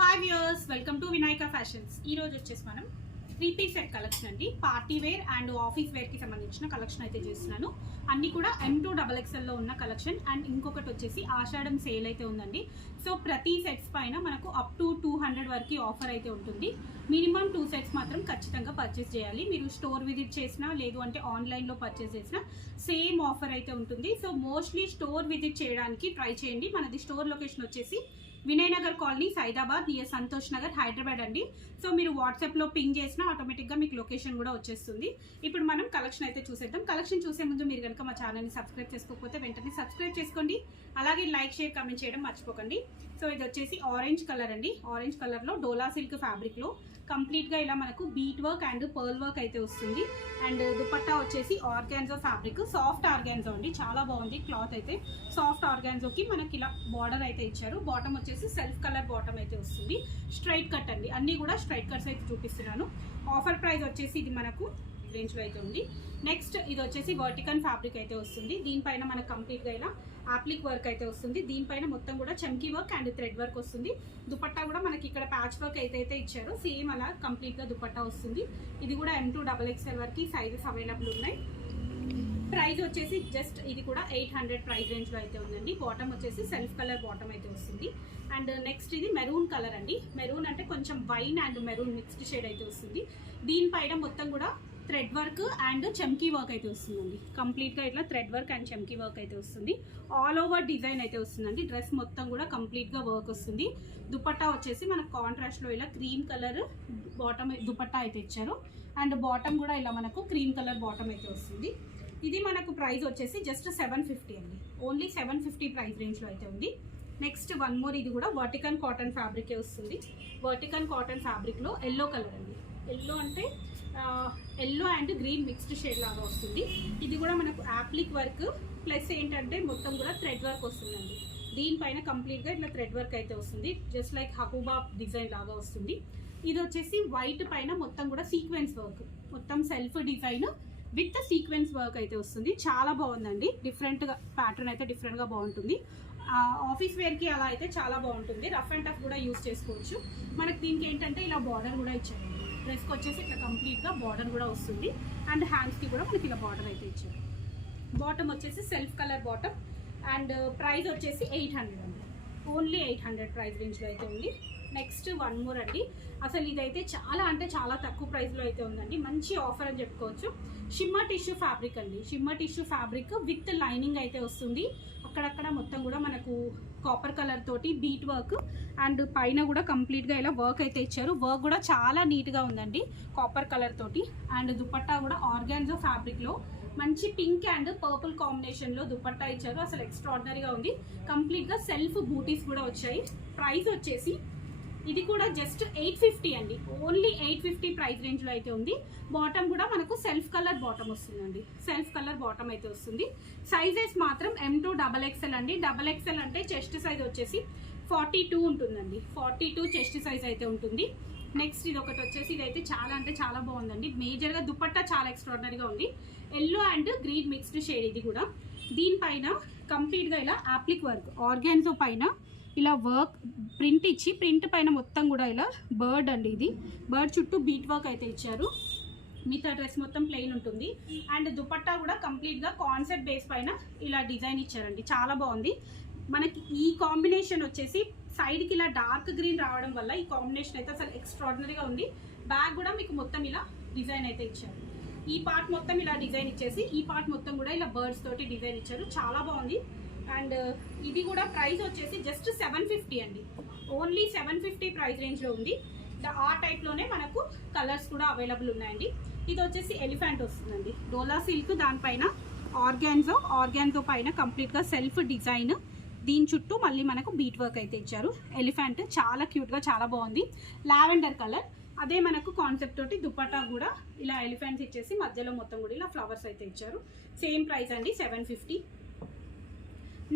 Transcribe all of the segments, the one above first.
Hi viewers welcome to Vinayaka fashions ఈ రోజు వచ్చేసి మనం త్రీ పీస్ సెట్ కలెక్షన్ అండి. పార్టీ వేర్ అండ్ ఆఫీస్ వేర్కి సంబంధించిన కలెక్షన్ అయితే చేస్తున్నాను. అన్నీ కూడా ఎం టూ డబల్ ఎక్స్ఎల్లో ఉన్న కలెక్షన్ అండ్ ఇంకొకటి వచ్చేసి ఆషాఢం సేల్ అయితే ఉందండి. సో ప్రతి సెట్స్ పైన మనకు అప్ టు టూ హండ్రెడ్ వరకు ఆఫర్ అయితే ఉంటుంది. మినిమం టూ సెట్స్ మాత్రం ఖచ్చితంగా పర్చేస్ చేయాలి. మీరు స్టోర్ విజిట్ చేసినా లేదు అంటే ఆన్లైన్లో పర్చేస్ చేసినా సేమ్ ఆఫర్ అయితే ఉంటుంది. సో మోస్ట్లీ స్టోర్ విజిట్ చేయడానికి ట్రై చేయండి. మనది స్టోర్ లొకేషన్ వచ్చేసి వినయ్ నగర్ కాలనీ సైదాబాద్ నియర్ సంతోష్ నగర్ హైదరాబాద్ అండి. సో మీరు వాట్సాప్లో పింగ్ చేసినా ఆటోమేటిక్గా మీకు లొకేషన్ కూడా వచ్చేస్తుంది. ఇప్పుడు మనం కలెక్షన్ అయితే చూసేద్దాం. కలెక్షన్ చూసే ముందు మీరు కనుక మా ఛానల్ని సబ్స్క్రైబ్ చేసుకోకపోతే వెంటనే సబ్స్క్రైబ్ చేసుకోండి. అలాగే లైక్ షేర్ కమెంట్ చేయడం మర్చిపోకండి. సో ఇది వచ్చేసి ఆరెంజ్ కలర్ అండి. ఆరెంజ్ కలర్లో డోలా సిల్క్ ఫ్యాబ్రిక్లో కంప్లీట్గా ఇలా మనకు bead work and pearl work అయితే వస్తుంది. అండ్ దుపట్టా వచ్చేసి ఆర్గాన్జో ఫ్యాబ్రిక్. సాఫ్ట్ ఆర్గాన్జో అండి. చాలా బాగుంది క్లాత్ అయితే. సాఫ్ట్ ఆర్గాన్జోకి మనకి ఇలా బార్డర్ అయితే ఇచ్చారు. బాటమ్ వచ్చేసి సెల్ఫ్ కలర్ బాటమ్ అయితే వస్తుంది. స్ట్రైట్ కట్ అండి. అన్నీ కూడా స్ట్రైట్ కట్స్ అయితే చూపిస్తున్నాను. ఆఫర్ ప్రైస్ వచ్చేసి ఇది మనకు రేంజ్లో అయితే ఉంది. నెక్స్ట్ ఇది వచ్చేసి వర్టికన్ ఫ్యాబ్రిక్ అయితే వస్తుంది. దీనిపైన మనకు కంప్లీట్గా ఇలా ఆప్లిక్ వర్క్ అయితే వస్తుంది. దీనిపైన మొత్తం కూడా చమ్కీ వర్క్ అండ్ థ్రెడ్ వర్క్ వస్తుంది. దుపట్టా కూడా మనకి ఇక్కడ ప్యాచ్ వర్క్ అయితే అయితే ఇచ్చారు సేమ్ అలా కంప్లీట్గా దుపట్టా వస్తుంది. ఇది కూడా ఎం టూ డబల్ ఎక్స్ఎల్ వరకు సైజెస్ అవైలబుల్ ఉన్నాయి. ప్రైస్ వచ్చేసి జస్ట్ ఇది కూడా ఎయిట్ హండ్రెడ్ ప్రైస్ రేంజ్లో అయితే ఉందండి. బాటమ్ వచ్చేసి సెల్ఫ్ కలర్ బాటమ్ అయితే వస్తుంది. అండ్ నెక్స్ట్ ఇది మెరూన్ కలర్ అండి. మెరూన్ అంటే కొంచెం wine and maroon mixed shade అయితే వస్తుంది. దీనిపైన మొత్తం కూడా థ్రెడ్ వర్క్ అండ్ చమ్కీ వర్క్ అయితే వస్తుందండి. కంప్లీట్గా ఇట్లా థ్రెడ్ వర్క్ అండ్ చమ్కీ వర్క్ అయితే వస్తుంది. ఆల్ ఓవర్ డిజైన్ అయితే వస్తుందండి. డ్రెస్ మొత్తం కూడా కంప్లీట్గా వర్క్ వస్తుంది. దుపట్టా వచ్చేసి మనకు కాంట్రాస్ట్లో ఇలా క్రీమ్ కలర్ బాటమ్ దుపట్టా అయితే ఇచ్చారు. అండ్ బాటమ్ కూడా ఇలా మనకు క్రీమ్ కలర్ బాటమ్ అయితే వస్తుంది. ఇది మనకు ప్రైస్ వచ్చేసి జస్ట్ సెవెన్ ఫిఫ్టీ అండి. ఓన్లీ సెవెన్ ఫిఫ్టీ ప్రైస్ రేంజ్లో అయితే ఉంది. నెక్స్ట్ వన్ మోర్ ఇది కూడా వర్టికన్ కాటన్ ఫ్యాబ్రికే వస్తుంది. వర్టికన్ కాటన్ ఫ్యాబ్రిక్లో ఎల్లో కలర్ అండి. ఎల్లో అంటే yellow and green mixed shade లాగా వస్తుంది. ఇది కూడా మనకు యాప్లిక్ వర్క్ ప్లస్ ఏంటంటే మొత్తం కూడా థ్రెడ్ వర్క్ వస్తుందండి. దీనిపైన కంప్లీట్గా ఇట్లా థ్రెడ్ వర్క్ అయితే వస్తుంది. జస్ట్ లైక్ హకూబా డిజైన్ లాగా వస్తుంది. ఇది వచ్చేసి వైట్ పైన మొత్తం కూడా సీక్వెన్స్ వర్క్ మొత్తం self design with sequence work అయితే వస్తుంది. చాలా బాగుందండి. డిఫరెంట్గా ప్యాటర్న్ అయితే డిఫరెంట్గా బాగుంటుంది. ఆఫీస్ వేర్కి అలా అయితే చాలా బాగుంటుంది. రఫ్ అండ్ టఫ్ కూడా యూస్ చేసుకోవచ్చు. మనకి దీనికి ఏంటంటే ఇలా బార్డర్ కూడా ఇచ్చారు. డ్రెస్కి వచ్చేసి ఇట్లా కంప్లీట్గా బార్డర్ కూడా వస్తుంది. అండ్ హ్యాండ్స్కి కూడా మనకి ఇలా బార్డర్ అయితే ఇచ్చారు. బాటమ్ వచ్చేసి self colour bottom and price వచ్చేసి ఎయిట్ హండ్రెడ్ అండి. ఓన్లీ ఎయిట్ హండ్రెడ్ ప్రైస్ రేంజ్లో అయితే ఉంది. నెక్స్ట్ వన్ మోర్ అండి. అసలు ఇదైతే చాలా అంటే చాలా తక్కువ ప్రైస్లో అయితే ఉందండి. మంచి ఆఫర్ అని చెప్పుకోవచ్చు. షిమ్మ టిష్యూ ఫ్యాబ్రిక్ అండి. Shimmer tissue fabric with lining అయితే వస్తుంది. అక్కడక్కడ మొత్తం కూడా మనకు కాపర్ కలర్ తోటి బీట్ వర్క్ అండ్ పైన కూడా కంప్లీట్గా ఇలా వర్క్ అయితే ఇచ్చారు. వర్క్ కూడా చాలా నీట్గా ఉందండి కాపర్ కలర్ తోటి. అండ్ దుపట్టా కూడా ఆర్గాన్జో ఫ్యాబ్రిక్లో మంచి పింక్ అండ్ పర్పుల్ కాంబినేషన్లో దుపట్టా ఇచ్చారు. అసలు ఎక్స్ట్రాడినరీగా ఉంది. కంప్లీట్గా సెల్ఫ్ బూటీస్ కూడా వచ్చాయి. ప్రైస్ వచ్చేసి ఇది కూడా జస్ట్ ఎయిట్ ఫిఫ్టీ అండి. ఓన్లీ ఎయిట్ ఫిఫ్టీ ప్రైస్ రేంజ్లో అయితే ఉంది. బాటమ్ కూడా మనకు సెల్ఫ్ కలర్ బాటమ్ వస్తుందండి. సెల్ఫ్ కలర్ బాటమ్ అయితే వస్తుంది. సైజెస్ మాత్రం ఎం టూ డబల్ ఎక్స్ఎల్ అండి. డబల్ ఎక్స్ఎల్ అంటే చెస్ట్ సైజ్ వచ్చేసి ఫార్టీ టూ ఉంటుందండి. ఫార్టీ టూ చెస్ట్ సైజ్ అయితే ఉంటుంది. నెక్స్ట్ ఇది ఒకటి వచ్చేసి ఇదైతే చాలా అంటే చాలా బాగుందండి. మేజర్గా దుపట్టా చాలా ఎక్స్ట్రాడినరీగా ఉంది. Yellow and green mixed shade ఇది కూడా. దీనిపైన కంప్లీట్గా ఇలా ఆప్లిక్ వర్క్ ఆర్గాన్జో పైన ఇలా వర్క్ ప్రింట్ ఇచ్చి ప్రింట్ పైన మొత్తం కూడా ఇలా బర్డ్ అండి ఇది. బర్డ్ చుట్టూ బీట్ వర్క్ అయితే ఇచ్చారు. మిగతా డ్రెస్ మొత్తం ప్లెయిన్ ఉంటుంది. అండ్ దుపట్టా కూడా కంప్లీట్గా కాన్సెప్ట్ బేస్ పైన ఇలా డిజైన్ ఇచ్చారండి. చాలా బాగుంది. మనకి ఈ కాంబినేషన్ వచ్చేసి సైడ్కి ఇలా డార్క్ గ్రీన్ రావడం వల్ల ఈ కాంబినేషన్ అయితే అసలు ఎక్స్ట్రాడినరీగా ఉంది. బ్యాగ్ కూడా మీకు మొత్తం ఇలా డిజైన్ అయితే ఇచ్చారు. ఈ పార్ట్ మొత్తం ఇలా డిజైన్ ఇచ్చేసి ఈ పార్ట్ మొత్తం కూడా ఇలా బర్డ్స్ తోటి డిజైన్ ఇచ్చారు. చాలా బాగుంది. అండ్ ఇది కూడా ప్రైస్ వచ్చేసి జస్ట్ సెవెన్ ఫిఫ్టీ అండి. ఓన్లీ సెవెన్ ఫిఫ్టీ ప్రైస్ రేంజ్లో ఉంది. ఆ టైప్లోనే మనకు కలర్స్ కూడా అవైలబుల్ ఉన్నాయండి. ఇది వచ్చేసి ఎలిఫెంట్ వస్తుందండి. డోలా సిల్క్ దానిపైన ఆర్గాన్జో ఆర్గాన్జో పైన కంప్లీట్గా సెల్ఫ్ డిజైన్ దీని చుట్టూ మళ్ళీ మనకు బీట్ వర్క్ అయితే ఇచ్చారు. ఎలిఫెంట్ చాలా క్యూట్గా చాలా బాగుంది. లావెండర్ కలర్ అదే మనకు కాన్సెప్ట్ తోటి దుపట్టా కూడా ఇలా ఎలిఫెంట్స్ ఇచ్చేసి మధ్యలో మొత్తం కూడా ఇలా ఫ్లవర్స్ అయితే ఇచ్చారు. సేమ్ ప్రైస్ అండి సెవెన్ ఫిఫ్టీ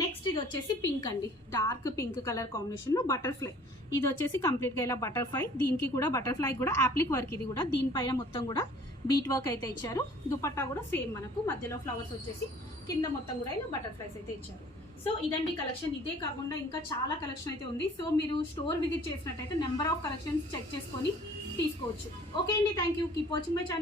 నెక్స్ట్ ఇది వచ్చేసి పింక్ అండి. డార్క్ పింక్ కలర్ కాంబినేషన్లో బటర్ఫ్లై. ఇది వచ్చేసి కంప్లీట్గా ఇలా బటర్ఫ్లై. దీనికి కూడా బటర్ఫ్లై కూడా యాప్లిక్ వర్క్ ఇది కూడా. దీనిపైన మొత్తం కూడా బీట్ వర్క్ అయితే ఇచ్చారు. దుపట్టా కూడా సేమ్ మనకు. మధ్యలో ఫ్లవర్స్ వచ్చేసి కింద మొత్తం కూడా ఇలా బటర్ఫ్లైస్ అయితే ఇచ్చారు. సో ఇదండి కలెక్షన్. ఇదే కాకుండా ఇంకా చాలా కలెక్షన్ అయితే ఉంది. సో మీరు స్టోర్ విజిట్ చేసినట్టయితే నెంబర్ ఆఫ్ కలెక్షన్స్ చెక్ చేసుకొని తీసుకోవచ్చు. ఓకే అండి. Thank you. Keep watching my channel.